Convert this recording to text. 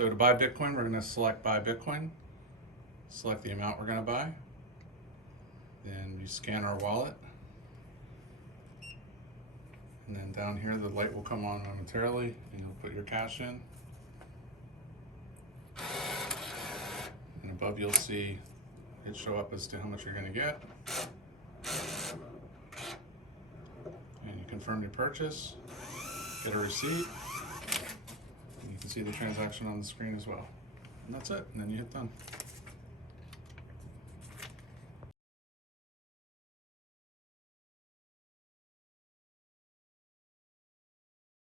So to buy Bitcoin, we're going to select buy Bitcoin, select the amount we're going to buy, then you scan our wallet, and then down here the light will come on momentarily and you'll put your cash in, and above you'll see it show up as to how much you're going to get, and you confirm your purchase, get a receipt, and you can see the transaction on the screen as well. And that's it, and then you hit done.